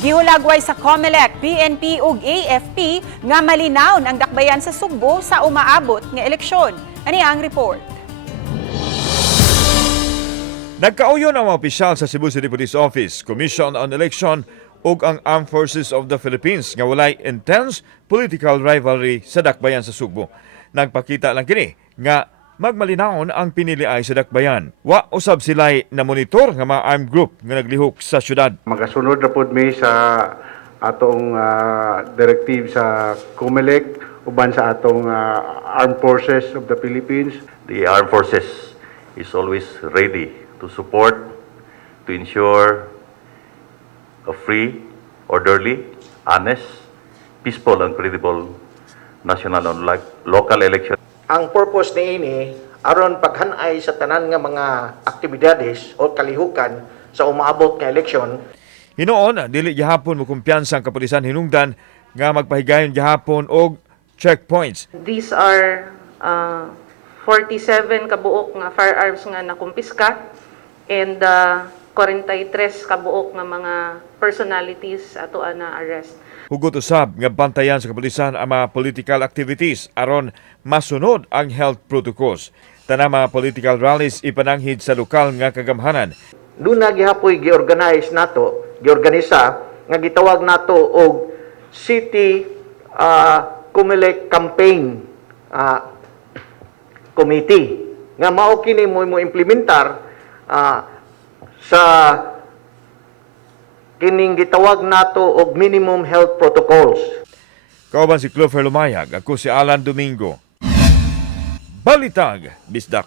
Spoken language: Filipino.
Gihulagway sa COMELEC, PNP ug AFP nga malinaw ang dakbayan sa Sugbo sa umaabot nga eleksyon. Ani ang report. Nagkauyon ang mga opisyal sa Cebu City Police Office, Commission on Election ug ang Armed Forces of the Philippines nga walay intense political rivalry sa dakbayan sa Sugbo. Nagpakita lang kini nga magmalinawon ang piniliay sa dakbayan. Wa usab sila'y na monitor nga mga armed group nga naglihok sa syudad. Magasunod na pod mi sa atong directive sa COMELEC uban sa atong Armed Forces of the Philippines. The armed forces is always ready to support, to ensure a free, orderly, honest, peaceful, and credible national and local election. Ang purpose ni aron paghanay sa tanan nga mga aktibidades o kalihukan sa umaabot nga eleksyon. Hinoon, dili gihapon mo kumpiyansa ang kapulisan hinungdan nga magpahigayon gihapon og checkpoints. These are 47 kabuok nga firearms nga nakumpiska and 43 kabuok nga mga personalities ato na arrest. Hugot usab nga bantayan sa kapulisan ang mga political activities aron masunod ang health protocols. Tanang mga political rallies ipananghid sa lokal nga kagamhanan. Duna gihapoy giorganize nato, giorganisa nga gitawag nato og City COMELEC Campaign Committee nga mao kini mo implementar sa kining gitawag nato og minimum health protocols. Kauban si Clover Lumayag, ako si Alan Domingo. Balitag, Bisdak.